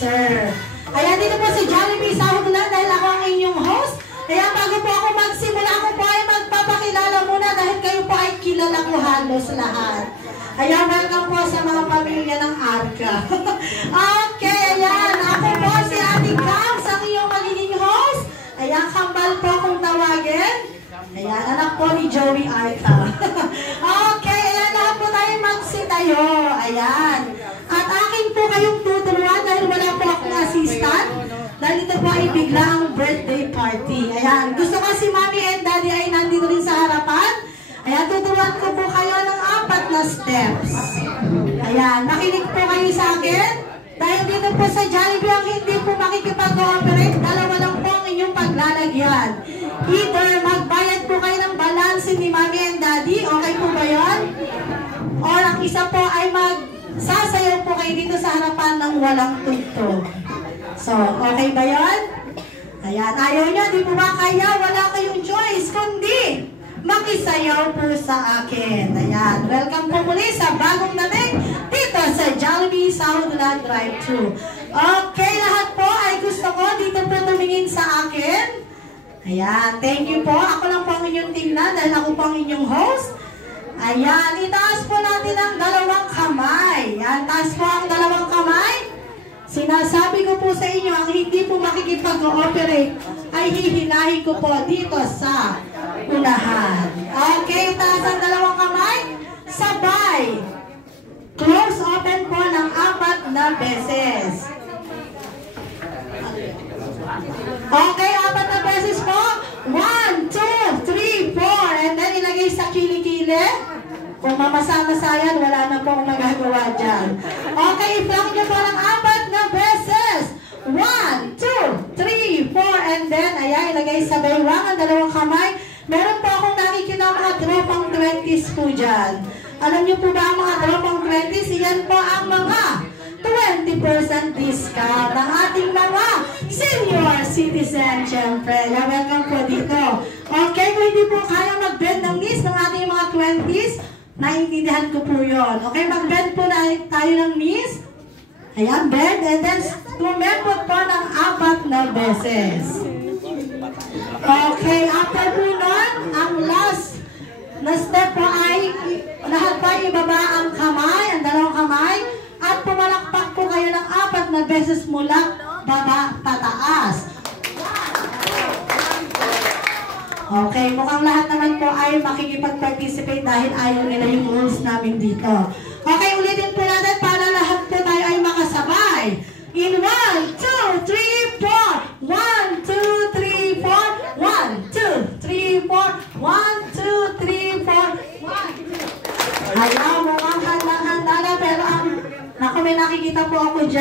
sir. Ayan, dito po si Jollibee Sahod Ulan dahil ako ang inyong host. Kaya bago po ako magsimula, ako po ay magpapakilala muna dahil kayo po ay kilala ko halos lahat. Ayan, welcome po sa mga pamilya ng Arca. Okay, ayan. Ako po si Ate Cams, ang iyong magiging host. Ayan, kambal po kung tawagin. Ayan, anak po ni Joey Arca. Okay, ayan, lahat po tayo magsitayo. Ayan. At akin po kayong tuturuan dahil wala po akong assistant. Dahil ito po ay biglang birthday party. Ayan, gusto ko si Mommy and Daddy ay nandito rin sa harapan. Ayan, tuturuan ko po kayo ng 4 na steps. Ayan, makinig po kayo sa akin. Dahil dito po sa Jollibee ang hindi po makikipag-ooperate, dalawa lang po ang inyong paglalagyan. Either magbayad po kayo ng balance ni Mommy and Daddy, okay po ba yun? Or ang isa po ay magsasayaw po kayo dito sa harapan ng walang tugtog. So, okay ba yun? Ayan, ayaw nyo, di po ba kaya? Wala kayong choice, kundi makisayaw po sa akin. Ayan, welcome po muli sa bagong dating dito sa Jollibee Sahod Ulan Drive-Thru. Okay, lahat po ay gusto ko dito po tumingin sa akin. Ayan, thank you po. Ako lang po ang inyong tingnan dahil ako po ang inyong host. Ayan, itaas po natin ang 2 kamay. Ayan, taas po ang 2 kamay. Sinasabi ko po sa inyo, ang hindi po makikipag-ooperate ay hihilahin ko po dito sa unahan. Okay, taas ang 2 kamay. Sabay. Close open po ng 4 na beses. Okay, 4 na beses po. 1, 2, 3, 4. And then ilagay sa kilikili. Kung mamasa-masayan, wala na po akong magagawa dyan. Okay, i-flank nyo po ng 4 na beses. 1, 2, 3, 4. And then, ayan, ilagay sa baywang ang 2 kamay. Meron po akong nakikita mga tropang 20s po dyan. Alam nyo po ba ang mga tropang 20s? Iyan po ang mga 20% discount ng ating mga senior citizen, syempre. Welcome po dito. Okay, kung hindi po kaya mag-bend ng knees ng ating mga 20s, naiintindihan ko po yun. Okay, mag-bend po na tayo ng knees. Ayan, bend. And then, tumembot po ng 4 na beses. Okay, after po nun, ang last na step po ay lahat po ibaba ang kamay, ang 2 kamay, at pumalakpak po kayo ng 4 na beses mula baba pataas. Okay, mukhang lahat naman po ay makikipag-participate dahil ayaw nila yung rules namin dito. Okay, ulitin po natin para lahat po tayo ay makasabay. In 1, 2, 3, 4. 1, 2, 3, 4. 1, 2, 3, 4. 1, 2, 3, 4. 1, 2. Ayaw, mukhang handa-handa na pero naku, may nakikita po ako dyan.